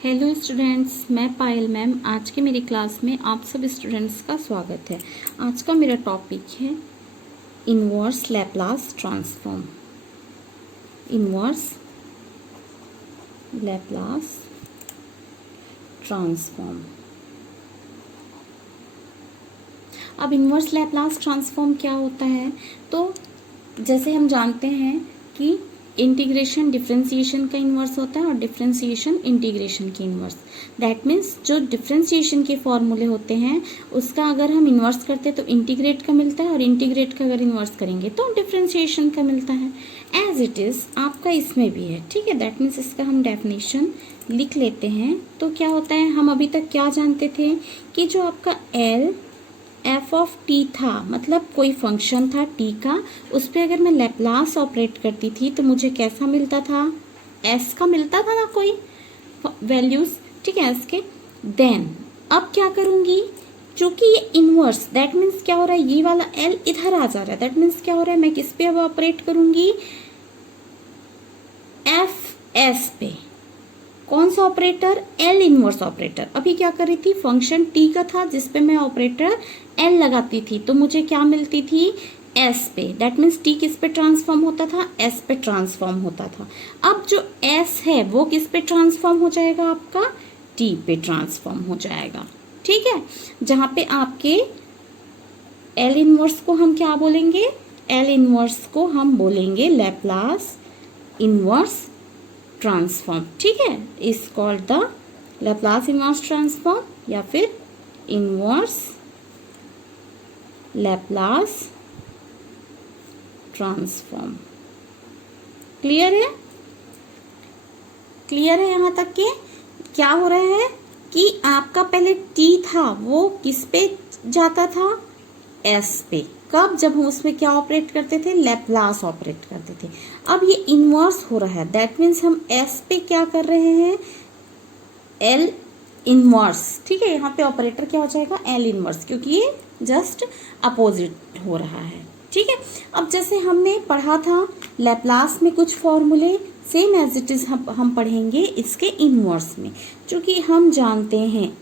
Hello students, मैं पायल ma'am. आज के मेरी क्लास में आप सब स्टूडेंट्स का स्वागत है। आज का मेरा टॉपिक है inverse Laplace transform. Inverse Laplace transform. अब इनवर्स लैप्लास ट्रांसफॉर्म क्या होता है? तो जैसे हम जानते हैं कि इंटीग्रेशन डिफरेंशिएशन का इन्वर्स होता है और डिफरेंशिएशन इंटीग्रेशन की इन्वर्स। दैट मीन्स जो डिफरेंशिएशन के फॉर्मूले होते हैं उसका अगर हम इन्वर्स करते हैं तो इंटीग्रेट का मिलता है, और इंटीग्रेट का अगर इन्वर्स करेंगे तो डिफरेंशिएशन का मिलता है। एज इट इज़ आपका इसमें भी है, ठीक है। दैट मीन्स इसका हम डेफिनेशन लिख लेते हैं। तो क्या होता है, हम अभी तक क्या जानते थे कि जो आपका एल एफ ऑफ टी था, मतलब कोई फंक्शन था टी का, उस पर अगर मैं लैप्लास ऑपरेट करती थी तो मुझे कैसा मिलता था? एस का मिलता था ना कोई वैल्यूज, ठीक है, एस के। देन अब क्या करूंगी, चूंकि ये इनवर्स, दैट मीन्स क्या हो रहा है, ये वाला एल इधर आ जा रहा है। दैट मीन्स क्या हो रहा है, मैं किस पे अब ऑपरेट करूंगी? एफ एस पे। कौन सा ऑपरेटर? L inverse operator. अभी क्या कर रही थी, फंक्शन टी का था जिसपे मैं ऑपरेटर एल लगाती थी, तो मुझे क्या मिलती थी? एस पे। दैट मीन्स टी किस पे ट्रांसफॉर्म होता था? एस पे ट्रांसफॉर्म होता था। अब जो एस है वो किस पे ट्रांसफॉर्म हो जाएगा? आपका टी पे ट्रांसफॉर्म हो जाएगा, ठीक है। जहां पे आपके एल इनवर्स को हम क्या बोलेंगे? एल इनवर्स को हम बोलेंगे लैप्लास इनवर्स ट्रांसफॉर्म, ठीक है। Is called the Laplace inverse transform या फिर इनवर्स लैप्लास ट्रांसफॉर्म। क्लियर है? क्लियर है यहाँ तक के? क्या हो रहा है कि आपका पहले टी था वो किस पे जाता था? एस पे। कब? जब हम उसमें क्या ऑपरेट करते थे? लैप्लास ऑपरेट करते थे। अब ये इनवर्स हो रहा है, दैट मीन्स हम एस पे क्या कर रहे हैं? एल इनवर्स, ठीक है। यहाँ पे ऑपरेटर क्या हो जाएगा? एल इनवर्स, क्योंकि ये जस्ट अपोजिट हो रहा है, ठीक है। अब जैसे हमने पढ़ा था लैप्लास में कुछ फॉर्मूले, सेम एज इट इज हम पढ़ेंगे इसके इनवर्स में। चूंकि हम जानते हैं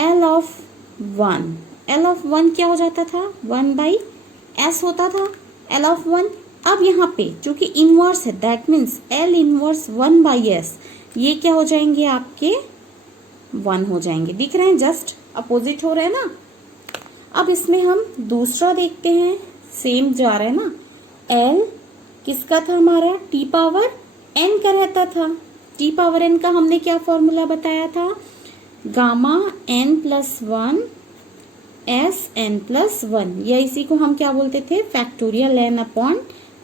L of one, L of one क्या हो जाता था? 1/s होता था एल ऑफ वन। अब यहाँ पे चूंकि इनवर्स है, that means L inverse 1/s, ये क्या हो जाएंगे? आपके 1 हो जाएंगे। दिख रहे हैं? जस्ट अपोजिट हो रहे हैं ना। अब इसमें हम दूसरा देखते हैं, सेम जा रहा है ना। एल किसका था हमारा? टी पावर एन का रहता था। टी पावर एन का हमने क्या फॉर्मूला बताया था? Gamma n plus 1 s n plus 1, या इसी को हम क्या बोलते थे? Factorial n upon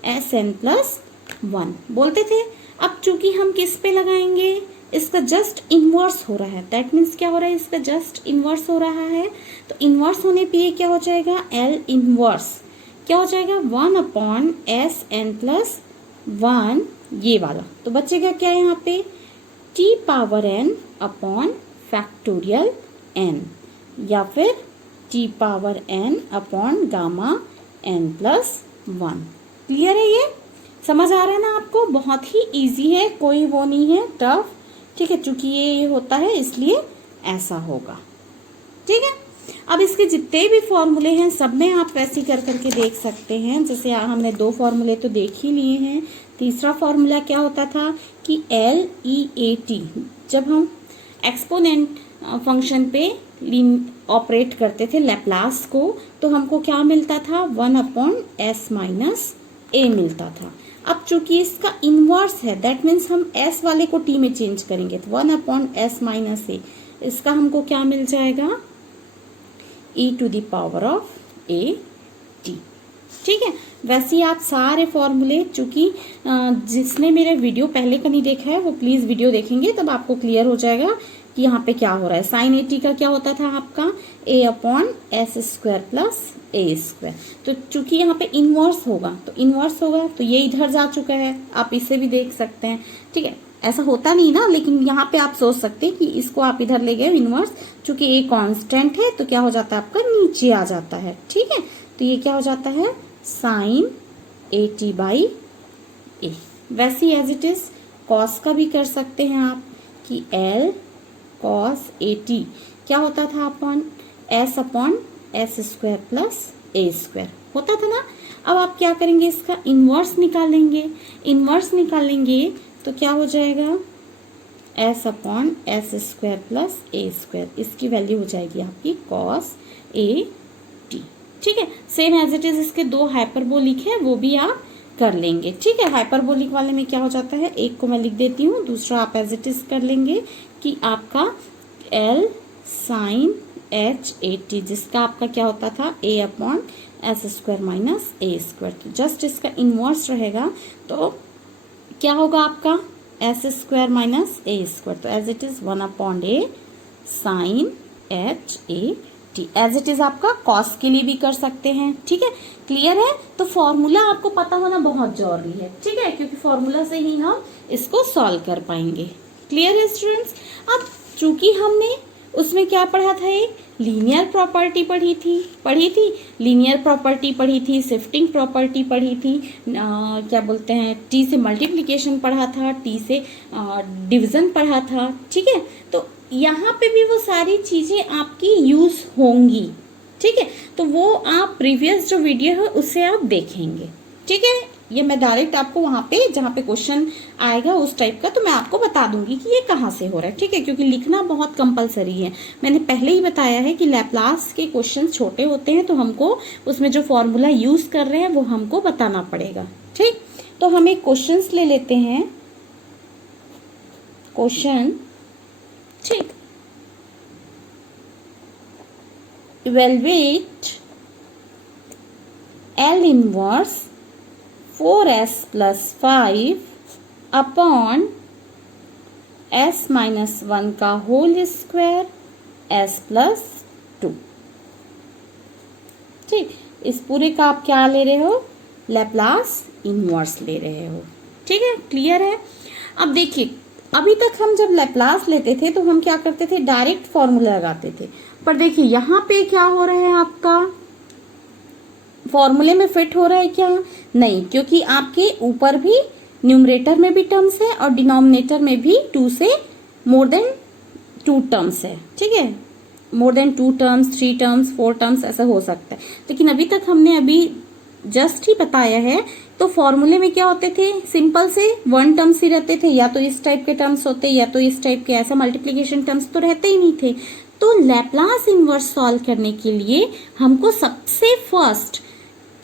s n plus 1 बोलते थे। अब चूंकि हम किस पे लगाएंगे? इसका जस्ट इनवर्स हो रहा है, दैट मीन्स क्या हो रहा है? इसका जस्ट इनवर्स हो रहा है। तो इनवर्स होने पे ये क्या हो जाएगा? एल इनवर्स क्या हो जाएगा? 1 अपॉन एस एन प्लस 1, ये वाला। तो बचेगा क्या यहाँ पे? T power n upon factorial n, या फिर t power n upon gamma n plus 1। Clear है? ये समझ आ रहा है ना आपको? बहुत ही इजी है, कोई वो नहीं है टफ, ठीक है। चूंकि ये होता है इसलिए ऐसा होगा, ठीक है। अब इसके जितने भी फॉर्मूले हैं सब में आप वैसे कर करके देख सकते हैं। जैसे हमने 2 फॉर्मूले तो देख ही लिए हैं। तीसरा फॉर्मूला क्या होता था कि एल ई ए टी, जब हम एक्सपोनेंट फंक्शन पे ऑपरेट करते थे लैप्लास को, तो हमको क्या मिलता था? 1 अपॉन एस माइनस ए मिलता था। अब चूंकि इसका इनवर्स है, दैट मीन्स हम एस वाले को टी में चेंज करेंगे, तो 1 अपॉन एस माइनस ए, इसका हमको क्या मिल जाएगा? E to the power of A T, ठीक है। वैसे ही आप सारे फॉर्मूले, चूंकि जिसने मेरे वीडियो पहले का नहीं देखा है वो प्लीज वीडियो देखेंगे, तब आपको क्लियर हो जाएगा कि यहाँ पे क्या हो रहा है। साइन ए टी का क्या होता था आपका? ए upon S square plus A square. तो चूंकि यहाँ पे इनवर्स होगा, तो इनवर्स होगा तो ये इधर जा चुका है, आप इसे भी देख सकते हैं, ठीक है। ऐसा होता नहीं ना, लेकिन यहाँ पे आप सोच सकते हैं कि इसको आप इधर ले गए इनवर्स, चूंकि ए कांस्टेंट है तो क्या हो जाता है? आपका नीचे आ जाता है, ठीक है। तो ये क्या हो जाता है? साइन ए टी बाई ए। वैसे एज इट इज कॉस का भी कर सकते हैं आप कि एल कॉस ए टी क्या होता था upon S square plus A square होता था ना। अब आप क्या करेंगे, इसका इन्वर्स निकालेंगे। इन्वर्स निकालेंगे तो क्या हो जाएगा, S upon S square plus A square, इसकी वैल्यू हो जाएगी आपकी कॉस ए टी। ठीक है, सेम एज इट इज इसके दो हाइपरबोलिक है वो भी आप कर लेंगे। ठीक है, हाइपरबोलिक वाले में क्या हो जाता है, एक को मैं लिख देती हूँ, दूसरा आप एज इट इज कर लेंगे कि आपका L sine h a t, जिसका आपका क्या होता था a upon S square minus a square. तो जस्ट इसका इनवर्स रहेगा तो क्या होगा आपका s square minus a square, तो as it is 1 upon a sine h a t. As it is आपका कॉस के लिए भी कर सकते हैं। ठीक है, क्लियर है। तो फॉर्मूला आपको पता होना बहुत जरूरी है। ठीक है, क्योंकि फॉर्मूला से ही हम इसको सॉल्व कर पाएंगे। क्लियर है स्टूडेंट्स। अब चूंकि हमने उसमें क्या पढ़ा था, एक लीनियर प्रॉपर्टी पढ़ी थी लीनियर प्रॉपर्टी पढ़ी थी, शिफ्टिंग प्रॉपर्टी पढ़ी थी, क्या बोलते हैं, टी से मल्टीप्लिकेशन पढ़ा था, टी से डिवीजन पढ़ा था। ठीक है, तो यहाँ पे भी वो सारी चीजें आपकी यूज होंगी। ठीक है, तो वो आप प्रीवियस जो वीडियो है उससे आप देखेंगे। ठीक है, ये मैं डायरेक्ट आपको वहां पे जहाँ पे क्वेश्चन आएगा उस टाइप का तो मैं आपको बता दूंगी कि ये कहाँ से हो रहा है। ठीक है, क्योंकि लिखना बहुत कंपलसरी है। मैंने पहले ही बताया है कि लैप्लास के क्वेश्चन छोटे होते हैं तो हमको उसमें जो फॉर्मूला यूज कर रहे हैं वो हमको बताना पड़ेगा। ठीक, तो हम एक क्वेश्चन ले लेते हैं, क्वेश्चन। ठीक, evaluate L inverse 4s plus 5 upon s minus 1 का होल स्क्वायर s प्लस 2। ठीक, इस पूरे का आप क्या ले रहे हो, लैप्लास इनवर्स ले रहे हो। ठीक है, क्लियर है। अब देखिए, अभी तक हम जब लैप्लास लेते थे तो हम क्या करते थे, डायरेक्ट फॉर्मूला लगाते थे। पर देखिए यहाँ पे क्या हो रहा है, आपका फॉर्मूले में फिट हो रहा है क्या, नहीं, क्योंकि आपके ऊपर भी न्यूमरेटर में भी टर्म्स है और डिनोमिनेटर में भी 2 से मोर देन 2 टर्म्स है। ठीक है, more than 2 terms, 3 terms, 4 terms ऐसा हो सकता है। लेकिन अभी तक हमने अभी जस्ट ही बताया है तो फॉर्मूले में क्या होते थे, सिंपल से 1 टर्म्स ही रहते थे, या तो इस टाइप के टर्म्स होते या तो इस टाइप के, ऐसा मल्टीप्लिकेशन टर्म्स तो रहते ही नहीं थे। तो लैप्लास इनवर्स सॉल्व करने के लिए हमको सबसे फर्स्ट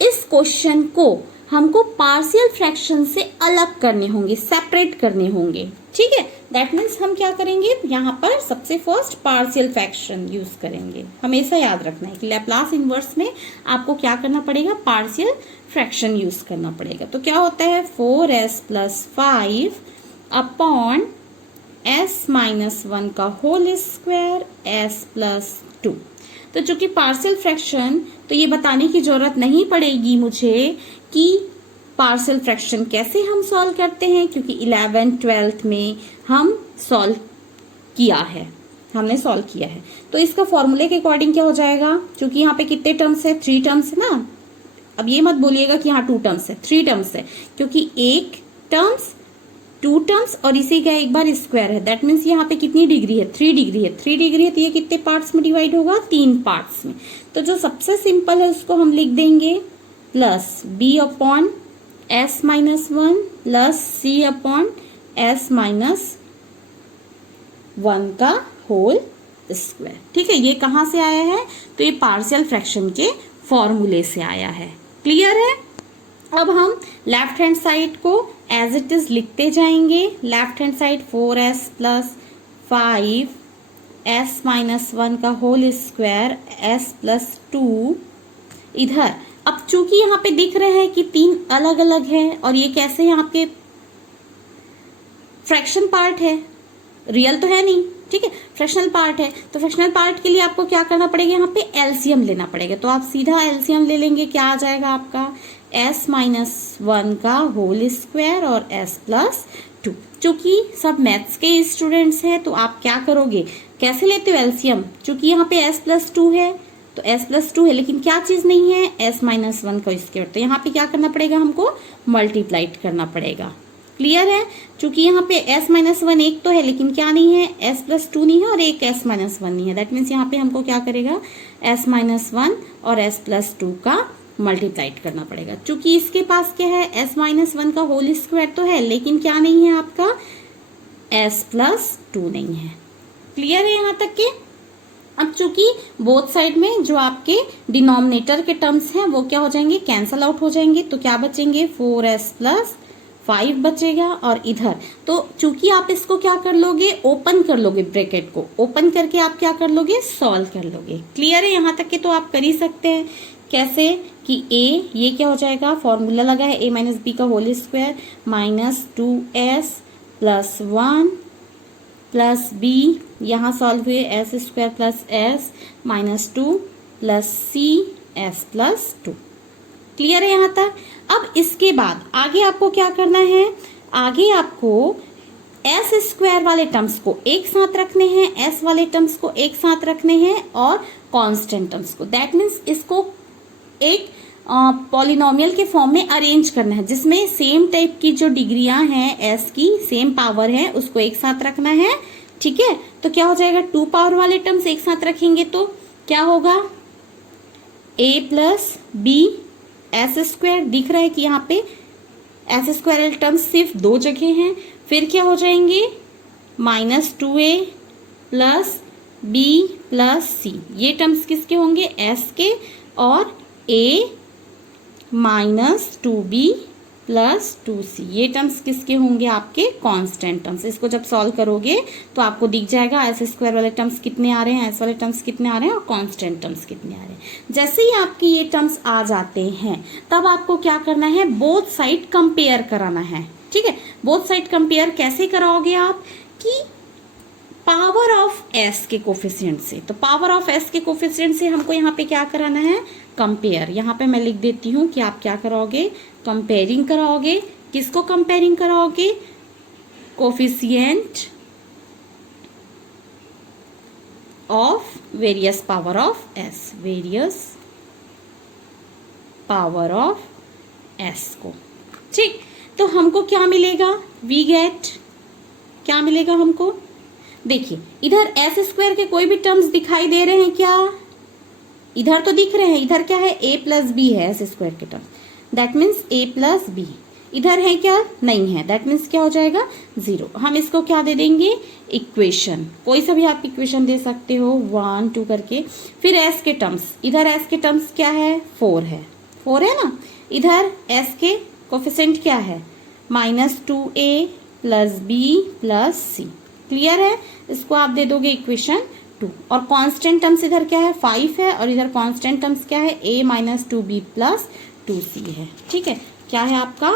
इस क्वेश्चन को हमको पार्शियल फ्रैक्शन से अलग करने होंगे, सेपरेट करने होंगे। ठीक है, दैट मीन्स हम क्या करेंगे, यहाँ पर सबसे फर्स्ट पार्शियल फ्रैक्शन यूज करेंगे। हमेशा याद रखना है कि लैप्लास इनवर्स में आपको क्या करना पड़ेगा, पार्शियल फ्रैक्शन यूज करना पड़ेगा। तो क्या होता है, 4s plus 5 upon s minus 1 का होल स्क्वायर s प्लस 2। तो चूंकि पार्शियल फ्रैक्शन, तो ये बताने की जरूरत नहीं पड़ेगी मुझे कि पार्शियल फ्रैक्शन कैसे हम सॉल्व करते हैं, क्योंकि 11th 12th में हम सॉल्व किया है, हमने सॉल्व किया है। तो इसका फॉर्मूले के अकॉर्डिंग क्या हो जाएगा, क्योंकि यहाँ पे कितने टर्म्स है, 3 टर्म्स है ना। अब ये मत बोलिएगा कि यहाँ 2 टर्म्स है, 3 टर्म्स है, क्योंकि एक टर्म्स 2 टर्म्स और इसी का एक बार स्क्वायर है। दैट मीन्स यहाँ पे कितनी डिग्री है, 3 डिग्री है। 3 डिग्री है तो ये कितने पार्ट्स में डिवाइड होगा, 3 पार्ट्स में। तो जो सबसे सिंपल है उसको हम लिख देंगे plus b upon s minus 1 plus c upon s minus 1 का होल स्क्वायर। ठीक है, ये कहाँ से आया है, तो ये पार्शियल फ्रैक्शन के फॉर्मूले से आया है। क्लियर है। अब हम लेफ्ट हैंड साइड को एज इट इज लिखते जाएंगे। Left hand side 4s plus 5 s minus 1 का होल स्क्वायर s प्लस 2 इधर। अब चूंकि यहाँ पे दिख रहा है कि 3 अलग अलग है और ये कैसे यहाँ पे फ्रैक्शन पार्ट है, रियल तो है नहीं। ठीक है, फ्रैक्शनल पार्ट है, तो फ्रैक्शनल पार्ट के लिए आपको क्या करना पड़ेगा, यहाँ पे एलसीएम लेना पड़ेगा। तो आप सीधा एलसीएम ले लेंगे, क्या आ जाएगा आपका s माइनस 1 का होल स्क्वायर और s प्लस 2। चूंकि सब मैथ्स के स्टूडेंट्स हैं तो आप क्या करोगे, कैसे लेते हो एलसीएम, चूंकि यहाँ पे s प्लस 2 है तो s प्लस 2 है, लेकिन क्या चीज नहीं है, s माइनस 1 का स्क्वायर। तो यहाँ पे क्या करना पड़ेगा, हमको मल्टीप्लाइड करना पड़ेगा। क्लियर है? चूंकि यहाँ पे s माइनस वन एक तो है लेकिन क्या नहीं है, s प्लस टू नहीं है और एक s माइनस वन नहीं है। दैट मीन्स यहाँ पे हमको क्या करेगा, s माइनस वन और s प्लस टू का मल्टीप्लाइड करना पड़ेगा। चूंकि इसके पास क्या है, s माइनस वन का होल स्क्वायर तो है लेकिन क्या नहीं है आपका, s प्लस टू नहीं है। क्लियर है यहाँ तक के? अब चूंकि बोथ साइड में जो आपके डिनोमिनेटर के टर्म्स हैं वो क्या हो जाएंगे, कैंसल आउट हो जाएंगे, तो क्या बचेंगे, 4s प्लस 5 बचेगा। और इधर तो चूंकि आप इसको क्या कर लोगे, ओपन कर लोगे, ब्रैकेट को ओपन करके आप क्या कर लोगे, सॉल्व कर लोगे। क्लियर है यहाँ तक के? तो आप कर ही सकते हैं। कैसे कि a ये क्या हो जाएगा, फॉर्मूला लगा है a माइनस बी का whole square minus 2s plus 1 plus b, यहाँ सॉल्व हुए s square plus s minus 2 plus c s plus 2। Clear है यहाँ तक? अब इसके बाद आगे आपको क्या करना है, आगे आपको एस स्क्वायर वाले टर्म्स को एक साथ रखने हैं, एस वाले टर्म्स को एक साथ रखने हैं और कांस्टेंट टर्म्स को। दैट मीन्स इसको एक पॉलिनोमियल के फॉर्म में अरेंज करना है जिसमें सेम टाइप की जो डिग्रियां हैं एस की, सेम पावर है, उसको एक साथ रखना है। ठीक है, तो क्या हो जाएगा, 2 पावर वाले टर्म्स एक साथ रखेंगे तो क्या होगा, a plus b s square, दिख रहा है कि यहाँ पे एस स्क्वायर वाले टर्म्स सिर्फ 2 जगह हैं। फिर क्या हो जाएंगे, minus 2a plus b plus C, ये टर्म्स किसके होंगे, s के, और a minus 2b plus 2c, ये टर्म्स किसके होंगे, आपके कांस्टेंट टर्म्स। इसको जब सॉल्व करोगे तो आपको दिख जाएगा एस स्क्वायर वाले टर्म्स कितने आ रहे हैं, एस वाले टर्म्स कितने आ रहे हैं और कांस्टेंट टर्म्स कितने आ रहे हैं। जैसे ही आपकी ये टर्म्स आ जाते हैं तब आपको क्या करना है, बोथ साइड कंपेयर कराना है। ठीक है, बोथ साइड कंपेयर कैसे कराओगे आप, कि पावर ऑफ s के कोफिशिएंट से। तो पावर ऑफ s के कोफिशिएंट से हमको यहाँ पे क्या कराना है, कंपेयर। यहाँ पे मैं लिख देती हूँ कि आप क्या कराओगे, कंपेयरिंग कराओगे। किसको कंपेयरिंग कराओगे, coefficient of various power of s, various power of s को। ठीक, तो हमको क्या मिलेगा, वी गेट, क्या मिलेगा हमको, देखिए इधर एस स्क्वायर के कोई भी टर्म्स दिखाई दे रहे हैं क्या, इधर तो दिख रहे हैं, इधर क्या है, a प्लस बी है एस स्क्वायर के terms, that means a plus b. इधर है क्या, नहीं है, दैट मीन्स क्या हो जाएगा, 0। हम इसको क्या दे देंगे, इक्वेशन, कोई सा भी आप इक्वेशन दे सकते हो 1 2 करके। फिर s के टर्म्स, इधर s के टर्म्स क्या है, 4 है, 4 है ना। इधर s के कोफिशिएंट क्या है, minus 2a plus B plus C. Clear है, इसको आप दे दोगे इक्वेशन 2। और कांस्टेंट टर्म्स इधर क्या है, 5 है, और इधर कांस्टेंट टर्म्स क्या है, a minus 2b plus 2c है। ठीक है, क्या है आपका,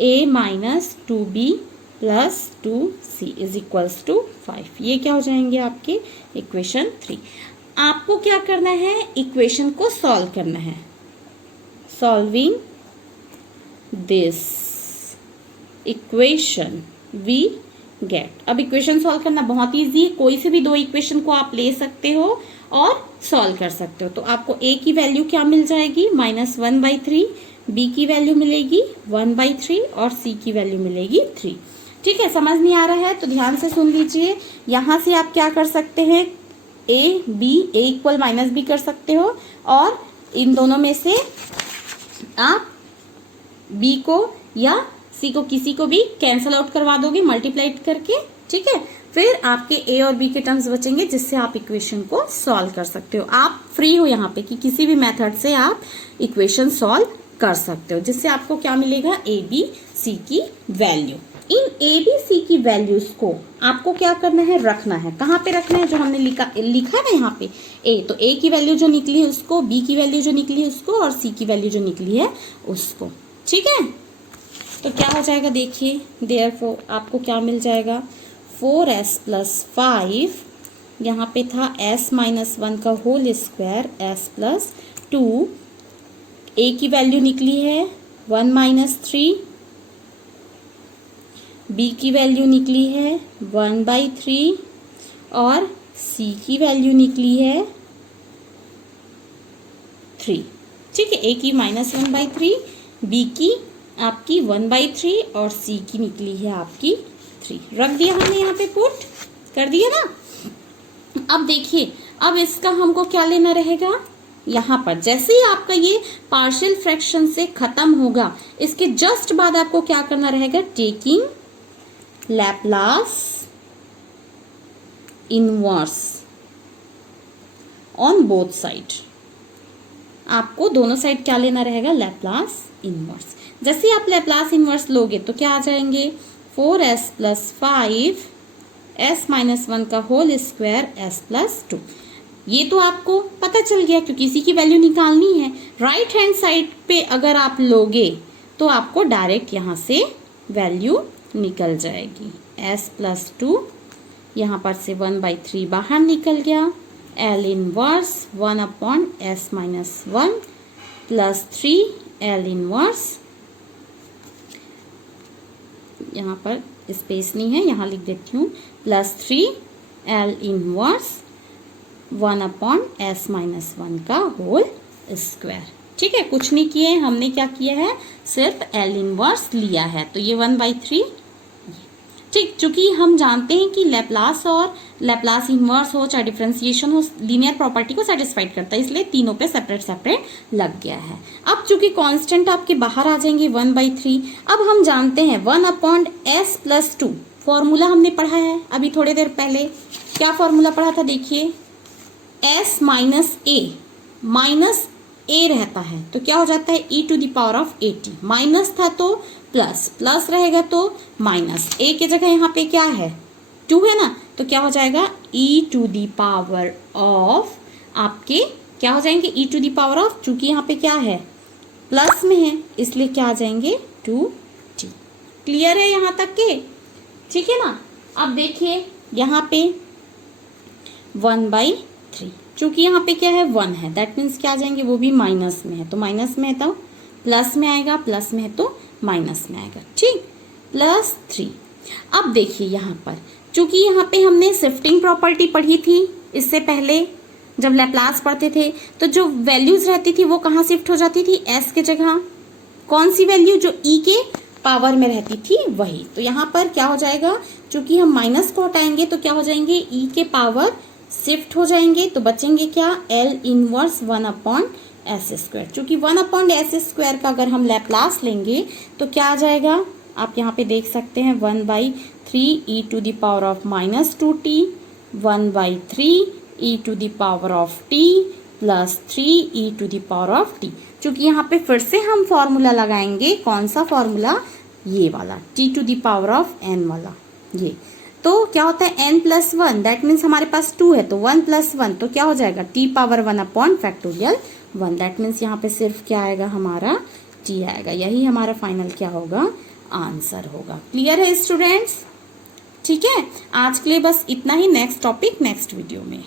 a minus 2b plus 2c is equals to 5। ये क्या हो जाएंगे आपके इक्वेशन 3। आपको क्या करना है, इक्वेशन को सॉल्व करना है, solving this equation we get. अब इक्वेशन सॉल्व करना बहुत इजी है, कोई से भी 2 इक्वेशन को आप ले सकते हो और सॉल्व कर सकते हो। तो आपको a की वैल्यू क्या मिल जाएगी, -1/3, b की वैल्यू मिलेगी 1/3 और c की वैल्यू मिलेगी 3। ठीक है, समझ नहीं आ रहा है तो ध्यान से सुन लीजिए। यहाँ से आप क्या कर सकते हैं, a इक्वल माइनस b कर सकते हो, और इन दोनों में से आप b को या c को, किसी को भी कैंसल आउट करवा दोगे मल्टीप्लाइड करके। ठीक है, फिर आपके a और b के टर्म्स बचेंगे जिससे आप इक्वेशन को सॉल्व कर सकते हो। आप फ्री हो यहाँ पे कि किसी भी मेथड से आप इक्वेशन सॉल्व कर सकते हो, जिससे आपको क्या मिलेगा, a b c की value. In a b c की वैल्यूज को आपको क्या करना है, रखना है। कहाँ पे रखना है, जो हमने लिखा है ना यहाँ पे a, तो a की वैल्यू जो निकली है उसको, b की वैल्यू जो निकली है उसको, और c की वैल्यू जो निकली है उसको। ठीक है, तो क्या हो जाएगा, देखिए देयरफॉर आपको क्या मिल जाएगा, 4s प्लस 5, यहाँ पे था s माइनस 1 का whole square, s plus 2, a की वैल्यू निकली है 1 माइनस 3, b की वैल्यू निकली है 1/3, और c की वैल्यू निकली है 3। ठीक है, a की -1/3, b की आपकी 1/3 और सी की निकली है आपकी 3। रख दिया हमने यहाँ पे, पुट कर दिया ना। अब देखिए, अब इसका हमको क्या लेना रहेगा, यहाँ पर जैसे ही आपका ये पार्शियल फ्रैक्शन से खत्म होगा, इसके जस्ट बाद आपको क्या करना रहेगा, taking Laplace inverse on both side. आपको दोनों साइड क्या लेना रहेगा, लैप्लास इनवर्स। जैसे ही आप लैप्लास इनवर्स लोगे तो क्या आ जाएंगे, 4s + 5 s-1 का होल स्क्वायर s + 2। ये तो आपको पता चल गया क्योंकि इसी की वैल्यू निकालनी है। राइट हैंड साइड पे अगर आप लोगे तो आपको डायरेक्ट यहाँ से वैल्यू निकल जाएगी, s + 2, यहाँ पर से 1/3 बाहर निकल गया, L inverse 1/s-1 + 3 L inverse, यहाँ पर स्पेस नहीं है, यहाँ लिख देती हूँ, +3 L इनवर्स 1/s-1 का होल स्क्वायर। ठीक है, कुछ नहीं किए, हमने क्या किया है, सिर्फ L इनवर्स लिया है, तो ये 1/3। ठीक, चूंकि हम जानते हैं कि लैप्लास और लैप्लास इनवर्स हो चाहे डिफरेंशिएशन हो, लीनियर प्रॉपर्टी को सेटिस्फाइड करता है, इसलिए तीनों पे सेपरेट सेपरेट लग गया है। अब चूंकि कांस्टेंट आपके बाहर आ जाएंगे 1/3, अब हम जानते हैं 1/s + 2 फॉर्मूला हमने पढ़ा है अभी थोड़ी देर पहले। क्या फॉर्मूला पढ़ा था, देखिए, s - a रहता है तो क्या हो जाता है, e⁻at। माइनस था तो प्लस, प्लस रहेगा तो माइनस, a की जगह यहाँ पे क्या है, 2 है ना, तो क्या हो जाएगा, e⁻, आपके क्या हो जाएंगे, e⁻, चूंकि यहाँ पे क्या है, प्लस में है, इसलिए क्या आ जाएंगे, 2t। क्लियर है यहाँ तक के, ठीक है ना। अब देखिए यहाँ पे 1/3, चूंकि यहाँ पे क्या है, 1 है, दैट मीन्स क्या आ जाएंगे, वो भी माइनस में है, तो माइनस में है तो प्लस में आएगा, प्लस में है तो माइनस में आएगा। ठीक, +3। अब देखिए यहाँ पर, चूंकि यहाँ पे हमने शिफ्टिंग प्रॉपर्टी पढ़ी थी इससे पहले जब लैप्लास पढ़ते थे, तो जो वैल्यूज रहती थी वो कहाँ शिफ्ट हो जाती थी, s के जगह कौन सी वैल्यू, जो e के पावर में रहती थी वही। तो यहाँ पर क्या हो जाएगा, चूंकि हम माइनस को हटाएंगे तो क्या हो जाएंगे, e के पावर शिफ्ट हो जाएंगे, तो बचेंगे क्या, L इनवर्स 1/s²। चूंकि 1/s² का अगर हम लैप्लास लेंगे तो क्या आ जाएगा, आप यहाँ पे देख सकते हैं, 1/3 e⁻−2t 1/3 e⁻t + 3 e⁻t। चूंकि यहाँ पे फिर से हम फॉर्मूला लगाएंगे, कौन सा फॉर्मूला, ये वाला t⁻n वाला, ये तो क्या होता है, n + 1, दैट मीन्स हमारे पास 2 है तो 1 + 1 तो क्या हो जाएगा, t⁻1/(1), दैट मीन्स यहाँ पे सिर्फ क्या आएगा, हमारा t आएगा। यही हमारा फाइनल क्या होगा, आंसर होगा। क्लियर है स्टूडेंट्स, ठीक है। आज के लिए बस इतना ही, नेक्स्ट टॉपिक नेक्स्ट वीडियो में।